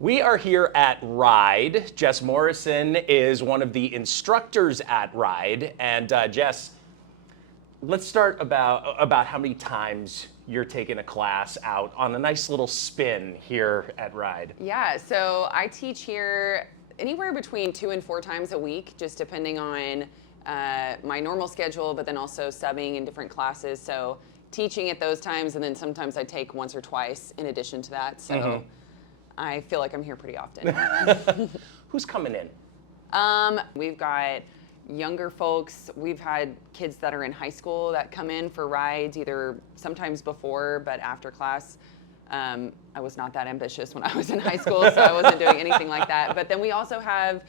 We are here at RIDE. Jess Morrison is one of the instructors at RIDE. And Jess, let's start about how many times you're taking a class out on a nice little spin here at RIDE. Yeah, so I teach here anywhere between 2 and 4 times a week, just depending on my normal schedule, but then also subbing in different classes. So teaching at those times, and then sometimes I take once or twice in addition to that. So I feel like I'm here pretty often. Who's coming in? We've got younger folks. We've had kids that are in high school that come in for rides, either sometimes before, but after class. I was not that ambitious when I was in high school, so I wasn't doing anything like that. But then we also have,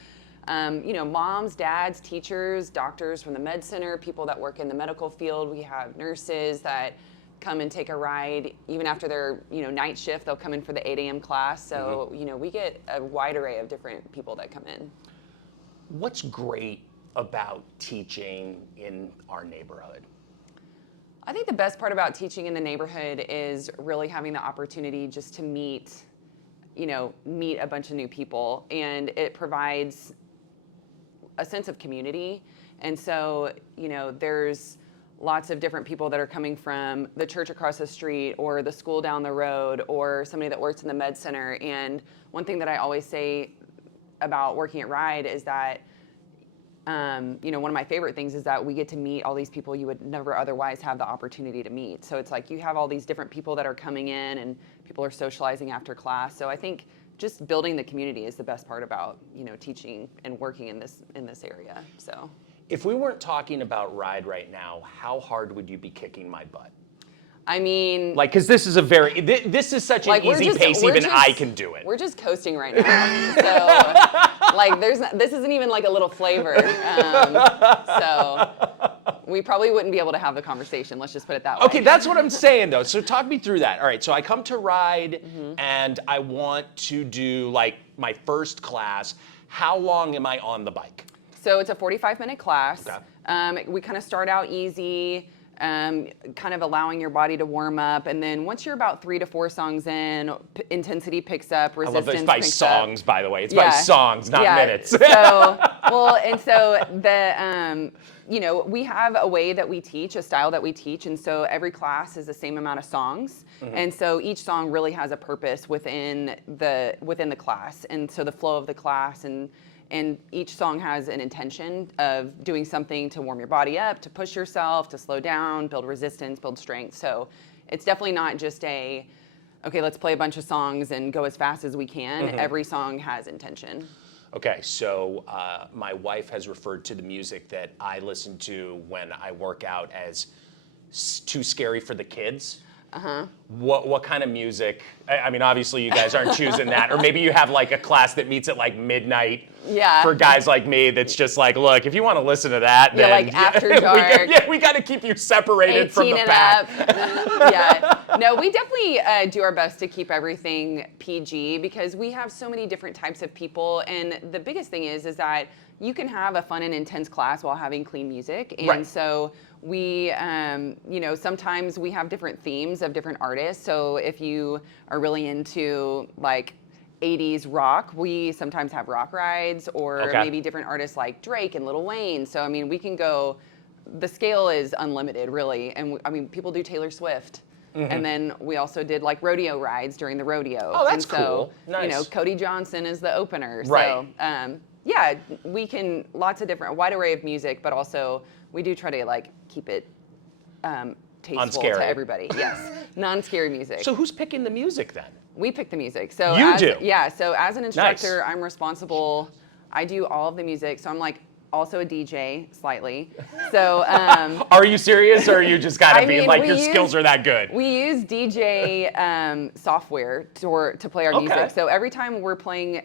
moms, dads, teachers, doctors from the med center, people that work in the medical field. We have nurses that come and take a ride even after their night shift. They'll come in for the 8 a.m. class. So we get a wide array of different people that come in. What's great about teaching in our neighborhood? I think the best part about teaching in the neighborhood is really having the opportunity just to meet a bunch of new people, and it provides a sense of community. And so, there's lots of different people that are coming from the church across the street or the school down the road or somebody that works in the med center. And one thing that I always say about working at RIDE is that one of my favorite things is that we get to meet all these people you would never otherwise have the opportunity to meet. So it's like you have all these different people that are coming in and people are socializing after class. So I think just building the community is the best part about, teaching and working in this area. So if we weren't talking about RIDE right now, how hard would you be kicking my butt? I mean, because this is this is such an easy pace, even I can do it. We're just coasting right now. So, this isn't even like a little flavor. So we probably wouldn't be able to have the conversation. Let's just put it that way. Okay, that's what I'm saying though. So talk me through that. All right, so I come to RIDE and I want to do my first class. How long am I on the bike? So it's a 45-minute class. Okay. We kind of start out easy. Kind of allowing your body to warm up, and then once you're about 3 to 4 songs in, intensity picks up, resistance I love this by songs, by the way. It's by songs, not minutes. So we have a way that we teach, a style that we teach, and so every class is the same amount of songs, and so each song really has a purpose within the class, and so the flow of the class and each song has an intention of doing something to warm your body up, to push yourself, to slow down, build resistance, build strength. So it's definitely not just okay, let's play a bunch of songs and go as fast as we can. Every song has intention. Okay, so my wife has referred to the music that I listen to when I work out as too scary for the kids. What kind of music? I mean, obviously you guys aren't choosing that, or maybe you have a class that meets at midnight. Yeah. For guys like me, that's just look, if you want to listen to that, then after dark. we got to keep you separated from the pack. Yeah. No, we definitely do our best to keep everything PG because we have so many different types of people, and the biggest thing is that you can have a fun and intense class while having clean music, and so we, sometimes we have different themes of different artists. So if you are really into 80s rock, we sometimes have rock rides, or maybe different artists like Drake and Lil Wayne. So I mean, we can go. The scale is unlimited, really, and people do Taylor Swift. And then we also did rodeo rides during the rodeo. Oh, that's cool. Nice. Cody Johnson is the opener. Right. So, we can, lots of different, a wide array of music, but also we do try to keep it tasteful to everybody. Yes, non-scary music. So who's picking the music then? We pick the music. So you do? Yeah, so as an instructor, I'm responsible, I do all of the music, so I'm also a DJ slightly. So are you serious, or you just gotta be your skills are that good? We use DJ software to play our music. So every time we're playing,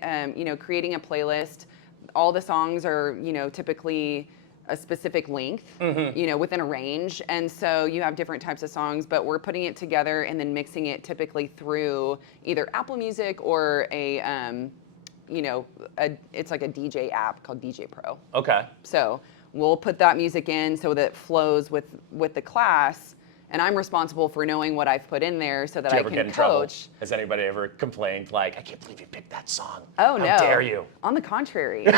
creating a playlist, all the songs are typically a specific length, within a range, and so you have different types of songs, but we're putting it together and then mixing it typically through either Apple Music or it's like a DJ app called DJ Pro. Okay. So we'll put that music in so that it flows with the class, and I'm responsible for knowing what I've put in there so that Do you I ever can get in trouble? coach. Has anybody ever complained like, I can't believe you picked that song? Oh, no. How dare you? On the contrary. People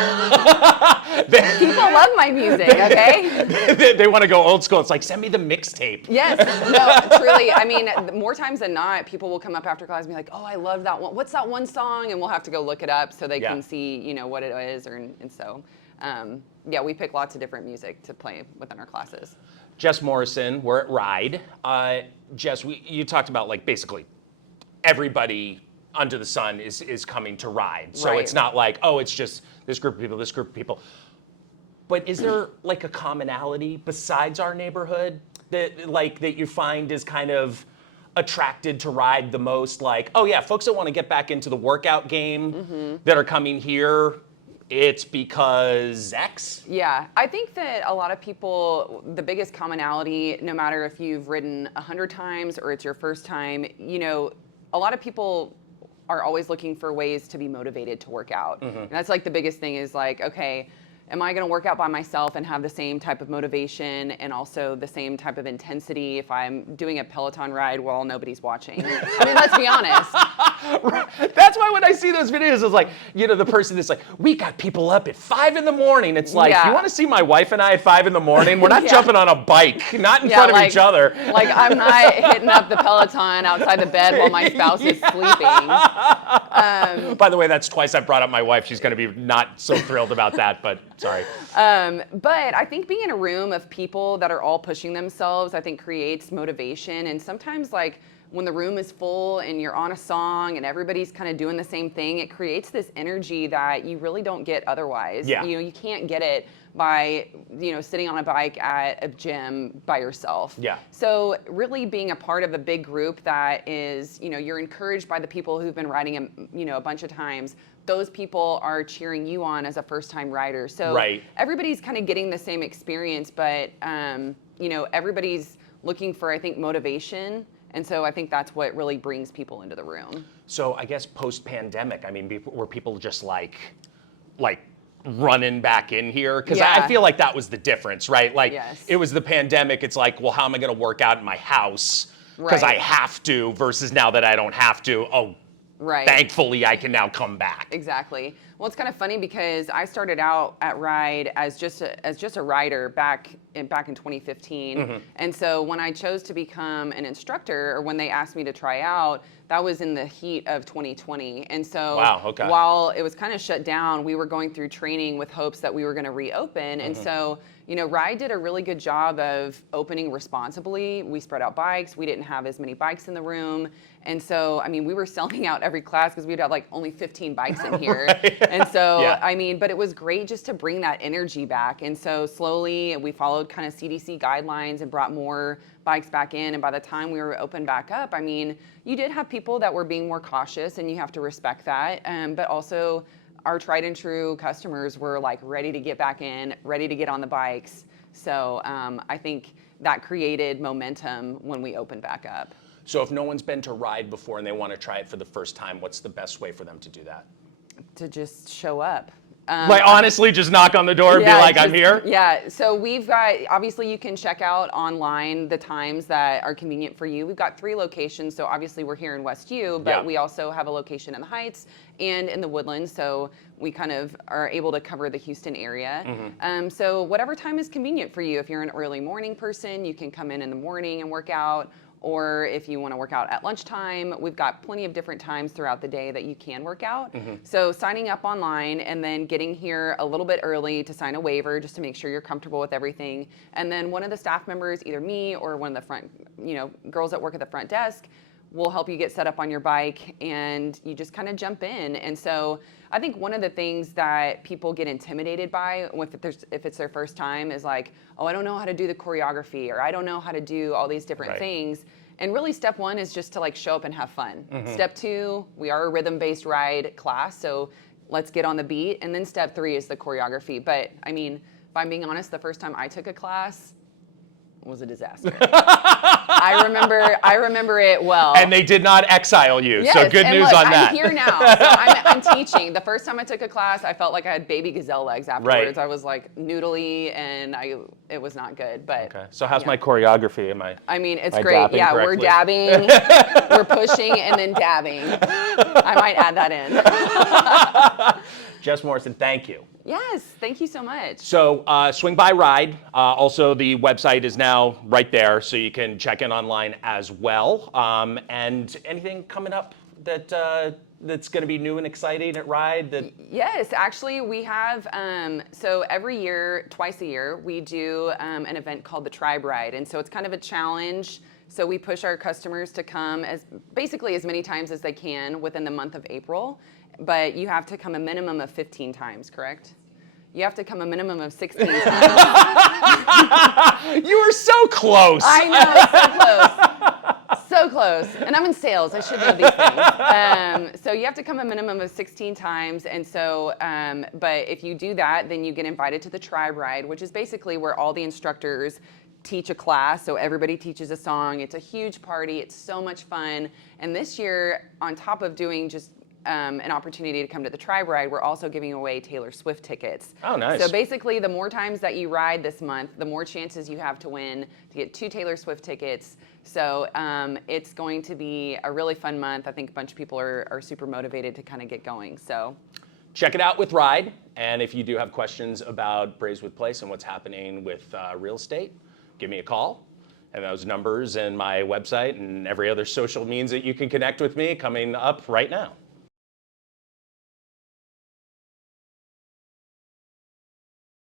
love my music, okay? They want to go old school. It's like, send me the mixtape. Yes, no, truly. I mean, more times than not, people will come up after class and be like, oh, I love that one. What's that one song? And we'll have to go look it up so they can see, you know, what it is. And so, yeah, we pick lots of different music to play within our classes. Jess Morrison, we're at RIDE. Jess, you talked about like basically everybody under the sun is coming to RIDE. So Right. it's not like, oh, it's just this group of people, this group of people. But is there like a commonality besides our neighborhood that you find is kind of attracted to RIDE the most? Like, oh yeah, folks that want to get back into the workout game that are coming here, it's because X? Yeah, I think that a lot of people, the biggest commonality, no matter if you've ridden 100 times or it's your first time, you know, a lot of people are always looking for ways to be motivated to work out. And that's like the biggest thing is like, okay, am I going to work out by myself and have the same type of motivation and also the same type of intensity if I'm doing a Peloton ride while nobody's watching? I mean, let's be honest. That's why when I see those videos, it's like, you know, the person that's like, we got people up at 5 a.m. It's like, Yeah. you want to see my wife and I at 5 a.m? We're not Yeah. jumping on a bike, not in Yeah, front of each other. Like I'm not hitting up the Peloton outside the bed while my spouse is sleeping. By the way, that's twice I've brought up my wife. She's going to be not so thrilled about that, but sorry. But I think being in a room of people that are all pushing themselves, I think creates motivation. And sometimes like when the room is full and you're on a song and everybody's kind of doing the same thing, it creates this energy that you really don't get otherwise. Yeah. You know, you can't get it by, you know, sitting on a bike at a gym by yourself. Yeah. So really being a part of a big group that is, you know, you're encouraged by the people who've been riding, you know, a bunch of times. Those people are cheering you on as a first-time rider. So Right. everybody's kind of getting the same experience, but, you know, everybody's looking for, I think, motivation. And so I think that's what really brings people into the room. So I guess post-pandemic, I mean, were people just like running back in here? Because I Yeah. feel like that was the difference, right? Like Yes. it was the pandemic. It's like, well, how am I going to work out in my house? Because I Right. have to versus now that I don't have to. Oh, Right. thankfully I can now come back. Exactly. Well, it's kind of funny because I started out at RIDE as just a rider back in 2015, and so when I chose to become an instructor, or when they asked me to try out, that was in the heat of 2020. And so Wow, okay. while it was kind of shut down, we were going through training with hopes that we were going to reopen. And so, you know, RIDE did a really good job of opening responsibly. We spread out bikes. We didn't have as many bikes in the room. And so, I mean, we were selling out every class because we'd have like only 15 bikes in here. Right. And so, Yeah. I mean, but it was great just to bring that energy back. And so slowly we followed kind of CDC guidelines and brought more bikes back in. And by the time we were open back up, I mean, you did have people that were being more cautious, and you have to respect that. But also our tried and true customers were like ready to get back in, ready to get on the bikes. So I think that created momentum when we opened back up. So if no one's been to RIDE before and they want to try it for the first time, what's the best way for them to do that? To just show up. Like honestly, just knock on the door and be like, I'm here? Yeah, so we've got, obviously you can check out online the times that are convenient for you. We've got 3 locations, so obviously we're here in West U, but Yeah. we also have a location in the Heights and in the Woodlands, so we kind of are able to cover the Houston area. So whatever time is convenient for you. If you're an early morning person, you can come in the morning and work out. Or if you want to work out at lunchtime, we've got plenty of different times throughout the day that you can work out. So signing up online and then getting here a little bit early to sign a waiver just to make sure you're comfortable with everything. And then one of the staff members, either me or one of the front, you know, girls that work at the front desk, will help you get set up on your bike, and you just kind of jump in. And so I think one of the things that people get intimidated by if it's their first time is like, oh, I don't know how to do the choreography, or I don't know how to do all these different Right. things. And really step 1 is just to like show up and have fun. Step 2, we are a rhythm-based ride class, so let's get on the beat. And then step 3 is the choreography. But I mean, if I'm being honest, the first time I took a class, was a disaster. I remember it well. And they did not exile you, Yes, so good and news look, on that. I'm here now, so I'm teaching. The first time I took a class, I felt like I had baby gazelle legs afterwards. Right. I was like noodly, and it was not good. But Okay, so how's yeah. my choreography? I mean, it's am I great. dabbing Yeah, correctly? we're dabbing, we're pushing, and then dabbing. I might add that in. Jess Morrison, thank you. Yes, thank you so much. So swing by RIDE. Also, the website is now right there, so you can check in online as well. And anything coming up that's going to be new and exciting at RIDE? Yes, actually, we have, so every year, twice a year, we do an event called the Tribe Ride. And so it's kind of a challenge. So we push our customers to come basically as many times as they can within the month of April. But you have to come a minimum of 15 times, correct? You have to come a minimum of 16 times. You were so close. I know, so close. So close. And I'm in sales. I should know these things. So you have to come a minimum of 16 times. And so, but if you do that, then you get invited to the Tribe Ride, which is basically where all the instructors teach a class. So everybody teaches a song. It's a huge party. It's so much fun. And this year, on top of doing just an opportunity to come to the Tribe Ride, we're also giving away Taylor Swift tickets. Oh, nice. So basically, the more times that you ride this month, the more chances you have to win to get 2 Taylor Swift tickets. So it's going to be a really fun month. I think a bunch of people are super motivated to kind of get going. So check it out with RIDE. And if you do have questions about Braeswood Place and what's happening with real estate, give me a call. And those numbers and my website and every other social means that you can connect with me coming up right now.